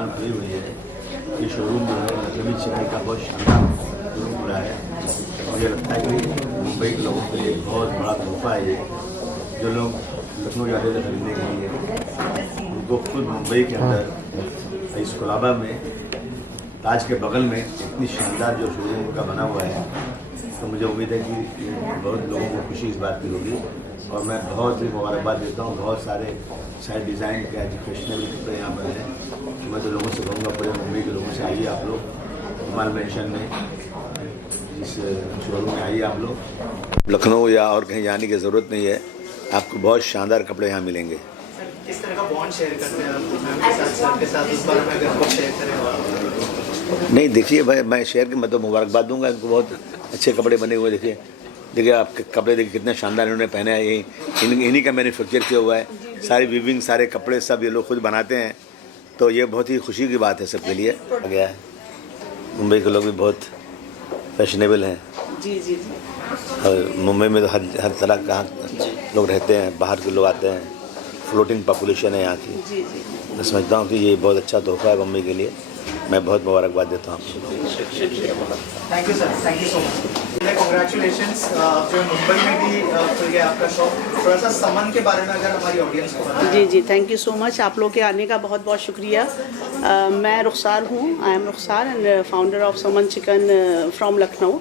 दुकान खुली हुई है। ये शोरूम जो है लखनवी चिकन का बहुत शानदार शोरूम खुला है। मुझे लगता है कि मुंबई के लोगों के लिए बहुत बड़ा तोहफा है ये। जो लोग लखनऊ जाते थे खरीदने के लिए, उनको खुद मुंबई के अंदर इस कोलाबा में ताज के बगल में इतनी शानदार जो शोरूम का बना हुआ है, तो मुझे उम्मीद है कि बहुत लोगों को खुशी इस बात की होगी। और मैं बहुत ही मुबारकबाद देता हूँ। बहुत सारे साइड डिज़ाइन के एजुकेशनल कपड़े यहाँ पर हैं। तो मैं तो लोगों से कहूँगा, पूरे मुंबई के लोगों से आइए आप लोग कमाल मेंशन में, इस शोरूम में आइए आप लोग। लखनऊ या और कहीं जाने की ज़रूरत नहीं है, आपको बहुत शानदार कपड़े यहाँ मिलेंगे। किस तरह का बॉन्ड शेयर करते हैं आप के साथ उस बारे में अगर कुछ शेयर करें? नहीं, देखिए भाई, मैं शेयर की मतलब मुबारकबाद दूंगा इनको। बहुत अच्छे कपड़े बने हुए, देखिए आपके कपड़े देखिए कितने शानदार इन्होंने पहने हैं। इन्हीं का मैन्युफैक्चर किया हुआ है। सारी वीविंग, सारे कपड़े सब ये लोग खुद बनाते हैं। तो ये बहुत ही खुशी की बात है सबके लिए। आ गया है, मुंबई के लोग भी बहुत फैशनेबल हैं। जी जी जी। और मुंबई में तो हर तरह का लोग रहते हैं, बाहर के लोग आते हैं। फ्लोटिंग पॉपुलेशन है यहाँ की। जी जी। मैं समझता हूँ कि ये बहुत अच्छा तोहफा है मुंबई के लिए। मैं बहुत मुबारकबाद देता हूँ। Thank you sir, thank you so much. Congratulations. जो मुंबई में भी खुल गया आपका शॉप, थोड़ा सा समन के बारे में अगर हमारी ऑडियंस को बताएं। जी जी, थैंक यू सो मच। आप लोग के आने का बहुत बहुत शुक्रिया। मैं रुखसार हूँ, I am Rukhsar and founder of Saman Chikan from Lucknow.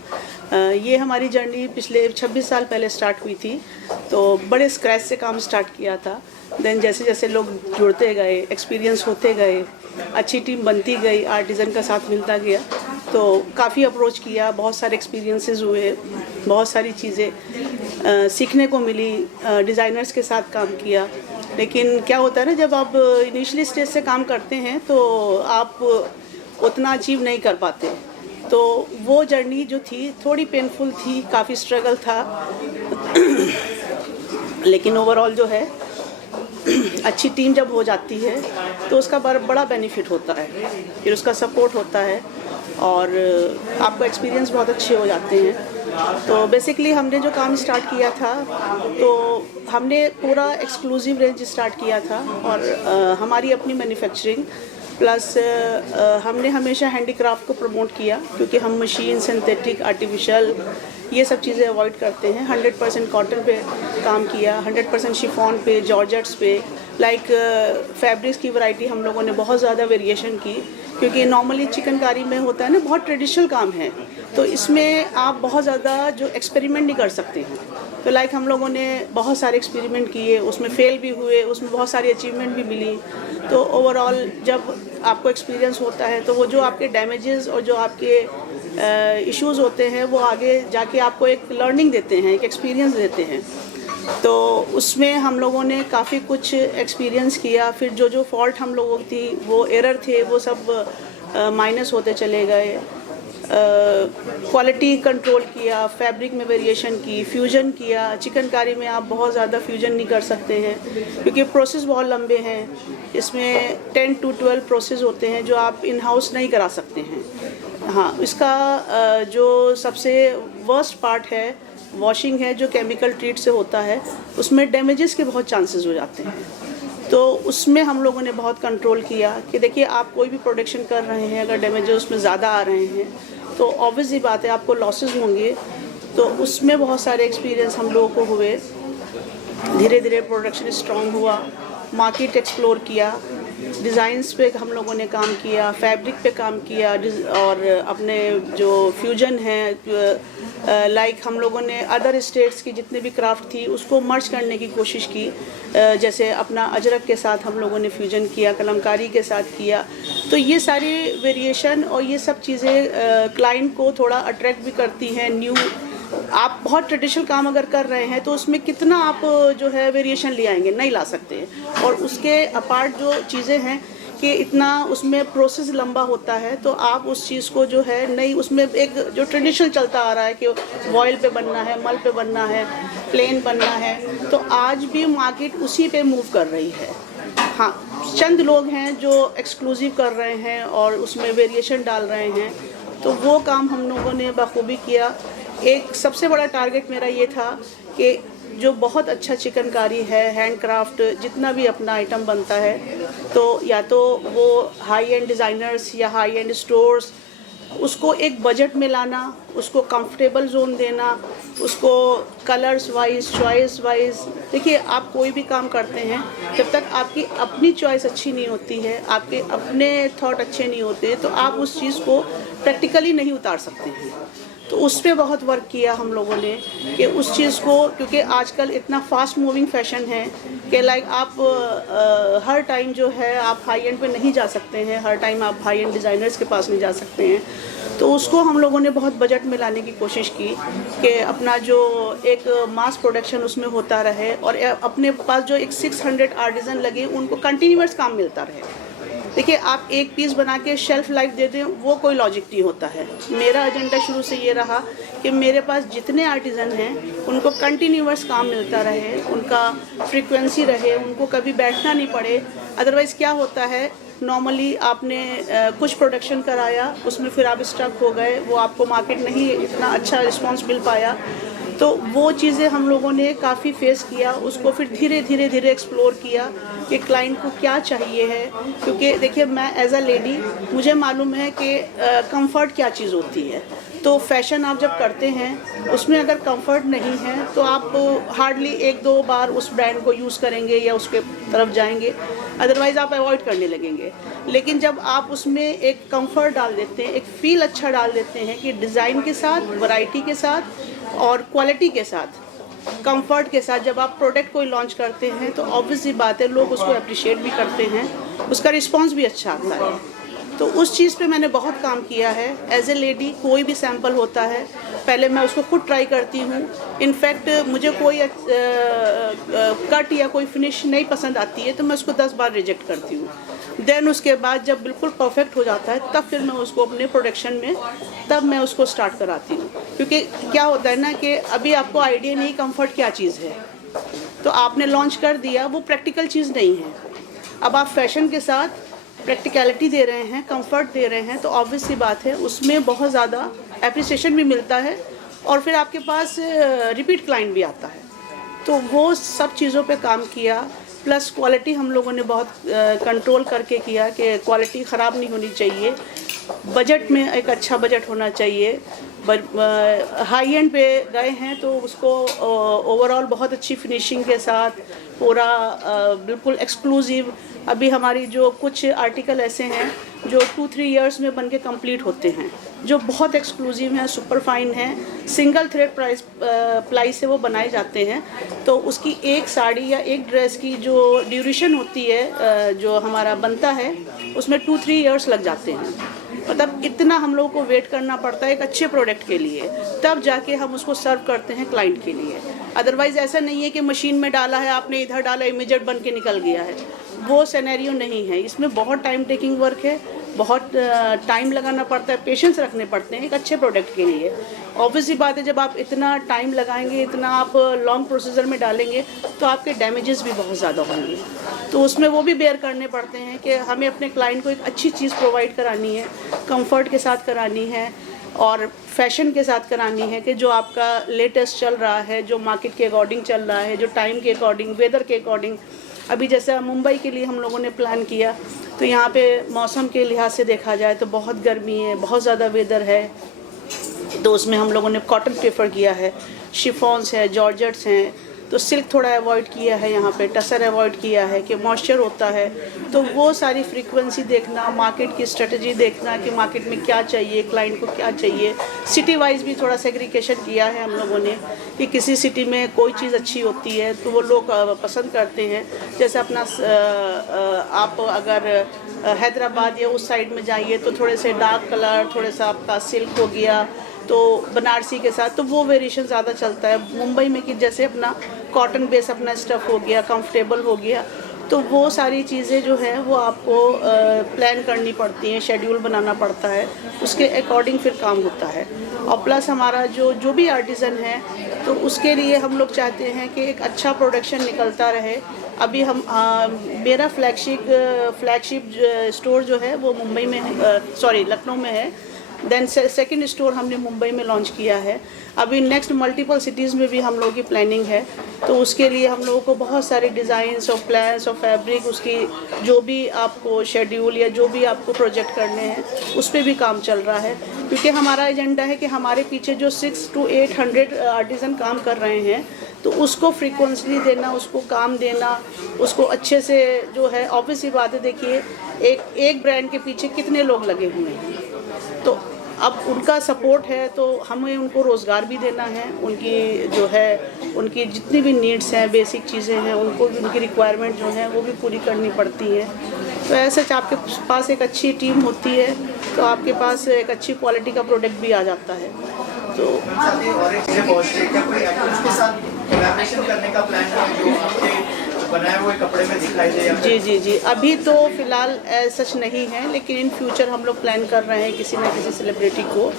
ये हमारी जर्नी पिछले 26 साल पहले स्टार्ट हुई थी। तो बड़े स्क्रैच से काम स्टार्ट किया था। देन जैसे जैसे लोग जुड़ते गए, एक्सपीरियंस होते गए, अच्छी टीम बनती गई, आर्टिज़न का साथ मिलता गया, तो काफ़ी अप्रोच किया, बहुत सारे एक्सपीरियंसेस हुए, बहुत सारी चीज़ें सीखने को मिली, डिज़ाइनर्स के साथ काम किया। लेकिन क्या होता है ना, जब आप इनिशियली स्टेज से काम करते हैं तो आप उतना अचीव नहीं कर पाते। तो वो जर्नी जो थी थोड़ी पेनफुल थी, काफ़ी स्ट्रगल था। लेकिन ओवरऑल जो है अच्छी टीम जब हो जाती है तो उसका बड़ा बेनिफिट होता है, फिर उसका सपोर्ट होता है और आपको एक्सपीरियंस बहुत अच्छे हो जाते हैं। तो बेसिकली हमने जो काम स्टार्ट किया था, तो हमने पूरा एक्सक्लूसिव रेंज स्टार्ट किया था और हमारी अपनी मैन्युफैक्चरिंग प्लस हमने हमेशा हैंडीक्राफ्ट को प्रमोट किया, क्योंकि हम मशीन, सिंथेटिक, आर्टिफिशियल ये सब चीज़ें अवॉइड करते हैं। 100% कॉटन पे काम किया, 100% शिफॉन पे, जॉर्जेट्स पे, लाइक फैब्रिक्स की वैरायटी हम लोगों ने बहुत ज़्यादा वेरिएशन की, क्योंकि नॉर्मली चिकनकारी में होता है ना, बहुत ट्रेडिशनल काम है, तो इसमें आप बहुत ज़्यादा जो एक्सपेरिमेंट नहीं कर सकते हैं। तो लाइक हम लोगों ने बहुत सारे एक्सपेरिमेंट किए, उसमें फेल भी हुए, उसमें बहुत सारी अचीवमेंट भी मिली। तो ओवरऑल जब आपको एक्सपीरियंस होता है तो वो जो आपके डैमेजेस और जो आपके इश्यूज़ होते हैं वो आगे जाके आपको एक लर्निंग देते हैं, एक एक्सपीरियंस देते हैं। तो उसमें हम लोगों ने काफ़ी कुछ एक्सपीरियंस किया। फिर जो जो फॉल्ट हम लोगों की थी, वो एरर थे, वो सब माइनस होते चले गए। क्वालिटी कंट्रोल किया, फैब्रिक में वेरिएशन की, फ्यूजन किया। चिकनकारी में आप बहुत ज़्यादा फ्यूजन नहीं कर सकते हैं, क्योंकि प्रोसेस बहुत लंबे हैं। इसमें 10 to 12 प्रोसेस होते हैं जो आप इन हाउस नहीं करा सकते हैं। हाँ, इसका जो सबसे वर्स्ट पार्ट है वॉशिंग है, जो केमिकल ट्रीट से होता है, उसमें डैमेजेस के बहुत चांसेस हो जाते हैं। तो उसमें हम लोगों ने बहुत कंट्रोल किया कि देखिए, आप कोई भी प्रोडक्शन कर रहे हैं, अगर डैमेजेस उसमें ज़्यादा आ रहे हैं तो ऑब्वियस ही बात है आपको लॉसेस होंगे। तो उसमें बहुत सारे एक्सपीरियंस हम लोगों को हुए। धीरे धीरे प्रोडक्शन स्ट्रॉन्ग हुआ, मार्केट एक्सप्लोर किया, डिज़ाइंस पे हम लोगों ने काम किया, फैब्रिक पे काम किया, और अपने जो फ्यूजन है, लाइक हम लोगों ने अदर स्टेट्स की जितने भी क्राफ्ट थी उसको मर्ज करने की कोशिश की। जैसे अपना अजरक के साथ हम लोगों ने फ्यूजन किया, कलमकारी के साथ किया। तो ये सारी वेरिएशन और ये सब चीज़ें क्लाइंट को थोड़ा अट्रैक्ट भी करती हैं। न्यू आप बहुत ट्रेडिशनल काम अगर कर रहे हैं तो उसमें कितना आप जो है वेरिएशन ले आएंगे, नहीं ला सकते। और उसके अपार्ट जो चीज़ें हैं कि इतना उसमें प्रोसेस लंबा होता है, तो आप उस चीज़ को जो है नहीं, उसमें एक जो ट्रेडिशनल चलता आ रहा है कि वॉयल पे बनना है, मल पे बनना है, प्लेन बनना है, तो आज भी मार्केट उसी पे मूव कर रही है। हाँ, चंद लोग हैं जो एक्सक्लूसिव कर रहे हैं और उसमें वेरिएशन डाल रहे हैं, तो वो काम हम लोगों ने बखूबी किया। एक सबसे बड़ा टारगेट मेरा ये था कि जो बहुत अच्छा चिकनकारी है, हैंडक्राफ्ट जितना भी अपना आइटम बनता है, तो या तो वो हाई एंड डिज़ाइनर्स या हाई एंड स्टोर्स, उसको एक बजट में लाना, उसको कंफर्टेबल जोन देना, उसको कलर्स वाइज, चॉइस वाइज। देखिए, आप कोई भी काम करते हैं, जब तक आपकी अपनी चॉइस अच्छी नहीं होती है, आपके अपने थॉट अच्छे नहीं होते, तो आप उस चीज़ को प्रैक्टिकली नहीं उतार सकते हैं। तो उस पर बहुत वर्क किया हम लोगों ने कि उस चीज़ को, क्योंकि आजकल इतना फास्ट मूविंग फैशन है कि लाइक आप हर टाइम जो है आप हाई एंड पे नहीं जा सकते हैं, हर टाइम आप हाई एंड डिज़ाइनर्स के पास नहीं जा सकते हैं। तो उसको हम लोगों ने बहुत बजट में लाने की कोशिश की कि अपना जो एक मास प्रोडक्शन उसमें होता रहे और अपने पास जो एक 600 आर्टिजन लगे उनको कंटिन्यूअस काम मिलता रहे। देखिए, आप एक पीस बना के शेल्फ लाइफ दे दें, वो कोई लॉजिक नहीं होता है। मेरा एजेंडा शुरू से ये रहा कि मेरे पास जितने आर्टिज़न हैं उनको कंटिन्यूअस काम मिलता रहे, उनका फ्रीक्वेंसी रहे, उनको कभी बैठना नहीं पड़े। अदरवाइज़ क्या होता है, नॉर्मली आपने कुछ प्रोडक्शन कराया, उसमें फिर आप स्टक हो गए, वो आपको मार्केट नहीं इतना अच्छा रिस्पॉन्स मिल पाया। तो वो चीज़ें हम लोगों ने काफ़ी फेस किया, उसको फिर धीरे धीरे एक्सप्लोर किया कि क्लाइंट को क्या चाहिए है। क्योंकि देखिए, मैं एज अ लेडी मुझे मालूम है कि कंफर्ट क्या चीज़ होती है। तो फैशन आप जब करते हैं उसमें अगर कंफर्ट नहीं है तो आप हार्डली 1-2 बार उस ब्रांड को यूज़ करेंगे या उसके तरफ जाएंगे, अदरवाइज़ आप अवॉइड करने लगेंगे। लेकिन जब आप उसमें एक कंफर्ट डाल देते हैं, एक फ़ील अच्छा डाल देते हैं कि डिज़ाइन के साथ, वैरायटी के साथ और क्वालिटी के साथ, कंफर्ट के साथ जब आप प्रोडक्ट कोई लॉन्च करते हैं तो ऑब्वियस सी बात है, लोग उसको अप्रिशिएट भी करते हैं, उसका रिस्पांस भी अच्छा आता है। तो उस चीज़ पे मैंने बहुत काम किया है। एज ए लेडी कोई भी सैंपल होता है, पहले मैं उसको खुद ट्राई करती हूँ। इनफैक्ट मुझे कोई कट या कोई फिनिश नहीं पसंद आती है तो मैं उसको 10 बार रिजेक्ट करती हूँ। देन उसके बाद जब बिल्कुल परफेक्ट हो जाता है तब फिर मैं उसको अपने प्रोडक्शन में तब मैं उसको स्टार्ट कराती हूँ। क्योंकि क्या होता है ना कि अभी आपको आइडिया नहीं कंफर्ट क्या चीज़ है, तो आपने लॉन्च कर दिया, वो प्रैक्टिकल चीज़ नहीं है। अब आप फैशन के साथ प्रैक्टिकलिटी दे रहे हैं, कंफर्ट दे रहे हैं, तो ऑब्वियस सी बात है उसमें बहुत ज़्यादा एप्रिसिएशन भी मिलता है और फिर आपके पास रिपीट क्लाइंट भी आता है। तो वो सब चीज़ों पे काम किया, प्लस क्वालिटी हम लोगों ने बहुत कंट्रोल करके किया कि क्वालिटी ख़राब नहीं होनी चाहिए, बजट में एक अच्छा बजट होना चाहिए। हाई एंड पे गए हैं तो उसको ओवरऑल बहुत अच्छी फिनिशिंग के साथ पूरा बिल्कुल एक्सक्लूसिव। अभी हमारी जो कुछ आर्टिकल ऐसे हैं जो 2-3 इयर्स में बनके कंप्लीट होते हैं, जो बहुत एक्सक्लूसिव हैं, सुपर फाइन हैं, सिंगल थ्रेड प्लाई से वो बनाए जाते हैं। तो उसकी एक साड़ी या एक ड्रेस की जो ड्यूरेशन होती है, जो हमारा बनता है, उसमें 2-3 इयर्स लग जाते हैं। मतलब इतना हम लोगों को वेट करना पड़ता है एक अच्छे प्रोडक्ट के लिए, तब जाके हम उसको सर्व करते हैं क्लाइंट के लिए। अदरवाइज़ ऐसा नहीं है कि मशीन में डाला है, आपने इधर डाला, इमीडिएट बन के निकल गया है, वो सिनेरियो नहीं है। इसमें बहुत टाइम टेकिंग वर्क है, बहुत टाइम लगाना पड़ता है, पेशेंस रखने पड़ते हैं एक अच्छे प्रोडक्ट के लिए। ऑब्वियसली बात है, जब आप इतना टाइम लगाएंगे, इतना आप लॉन्ग प्रोसीजर में डालेंगे तो आपके डैमेजेस भी बहुत ज़्यादा होंगे। तो उसमें वो भी बेयर करने पड़ते हैं कि हमें अपने क्लाइंट को एक अच्छी चीज़ प्रोवाइड करानी है, कंफर्ट के साथ करानी है और फैशन के साथ करानी है कि जो आपका लेटेस्ट चल रहा है, जो मार्केट के अकॉर्डिंग चल रहा है, जो टाइम के अकॉर्डिंग, वेदर के अकॉर्डिंग। अभी जैसा मुंबई के लिए हम लोगों ने प्लान किया तो यहाँ पे मौसम के लिहाज से देखा जाए तो बहुत गर्मी है, बहुत ज़्यादा वेदर है, तो उसमें हम लोगों ने कॉटन प्रेफर किया है, शिफॉन्स है, जॉर्जेट्स हैं, तो सिल्क थोड़ा अवॉइड किया है, यहाँ पे टसर अवॉइड किया है कि मॉइस्चर होता है। तो वो सारी फ्रीक्वेंसी देखना, मार्केट की स्ट्रेटजी देखना कि मार्केट में क्या चाहिए, क्लाइंट को क्या चाहिए। सिटी वाइज भी थोड़ा सेग्रीगेशन किया है हम लोगों ने कि किसी सिटी में कोई चीज़ अच्छी होती है तो वो लोग पसंद करते हैं। जैसे अपना आप अगर हैदराबाद या उस साइड में जाइए तो थोड़े से डार्क कलर, थोड़ा सा आपका सिल्क हो गया, तो बनारसी के साथ तो वो वेरिएशन ज़्यादा चलता है। मुंबई में कि जैसे अपना कॉटन बेस अपना स्टफ़ हो गया, कंफर्टेबल हो गया, तो वो सारी चीज़ें जो है वो आपको प्लान करनी पड़ती हैं, शेड्यूल बनाना पड़ता है, उसके अकॉर्डिंग फिर काम होता है। और प्लस हमारा जो भी आर्टिज़न है तो उसके लिए हम लोग चाहते हैं कि एक अच्छा प्रोडक्शन निकलता रहे। अभी हम मेरा फ्लैगशिप स्टोर जो है वो मुंबई में है, लखनऊ में है। देन सेकंड स्टोर हमने मुंबई में लॉन्च किया है। अभी नेक्स्ट मल्टीपल सिटीज़ में भी हम लोगों की प्लानिंग है, तो उसके लिए हम लोगों को बहुत सारे डिज़ाइंस और प्लान्स और फैब्रिक, उसकी जो भी आपको शेड्यूल या जो भी आपको प्रोजेक्ट करने हैं उस पर भी काम चल रहा है, क्योंकि हमारा एजेंडा है कि हमारे पीछे जो 600 to 800 आर्टिज़न काम कर रहे हैं, तो उसको फ्रीक्वेंसली देना, उसको काम देना, उसको अच्छे से जो है, ऑब्वियस ही बात है, देखिए एक ब्रांड के पीछे कितने लोग लगे हुए हैं, तो अब उनका सपोर्ट है तो हमें उनको रोज़गार भी देना है, उनकी जो है उनकी जितनी भी नीड्स हैं, बेसिक चीज़ें हैं, उनको भी उनकी रिक्वायरमेंट जो है वो भी पूरी करनी पड़ती है। तो ऐसे आपके पास एक अच्छी टीम होती है तो आपके पास एक अच्छी क्वालिटी का प्रोडक्ट भी आ जाता है। तो साथ ही और एक चीज़ें पहुँच रही है, क्या कोई एक्टर्स के साथ कोलैबोरेशन करने का प्लान है जो आपके बनाए हुए कपड़े में दिखाई दे? जी जी जी, अभी तो फ़िलहाल सच नहीं है, लेकिन इन फ्यूचर हम लोग प्लान कर रहे हैं किसी न किसी सेलिब्रिटी को।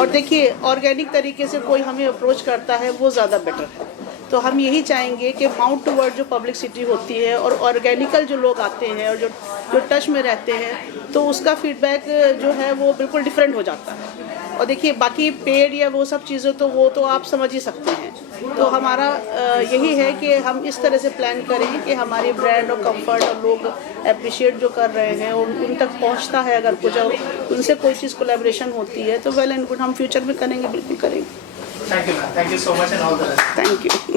और देखिए, ऑर्गेनिक तरीके से कोई हमें अप्रोच करता है वो ज़्यादा बेटर है, तो हम यही चाहेंगे कि माउथ टू वर्ड जो पब्लिसिटी होती है और ऑर्गेनिकल जो लोग आते हैं और जो टच में रहते हैं, तो उसका फीडबैक जो है वो बिल्कुल डिफरेंट हो जाता है। और देखिए, बाकी पेड या वो सब चीज़ें तो वो तो आप समझ ही सकते हैं। तो हमारा यही है कि हम इस तरह से प्लान करें कि हमारी ब्रांड और कंफर्ट और लोग अप्रिशिएट जो कर रहे हैं और उन तक पहुंचता है, अगर कुछ और उनसे कोई चीज़ कोलैबोरेशन होती है तो वेल एंड गुड, हम फ्यूचर में करेंगे, बिल्कुल करेंगे। Thank you so much and all the best. Thank you.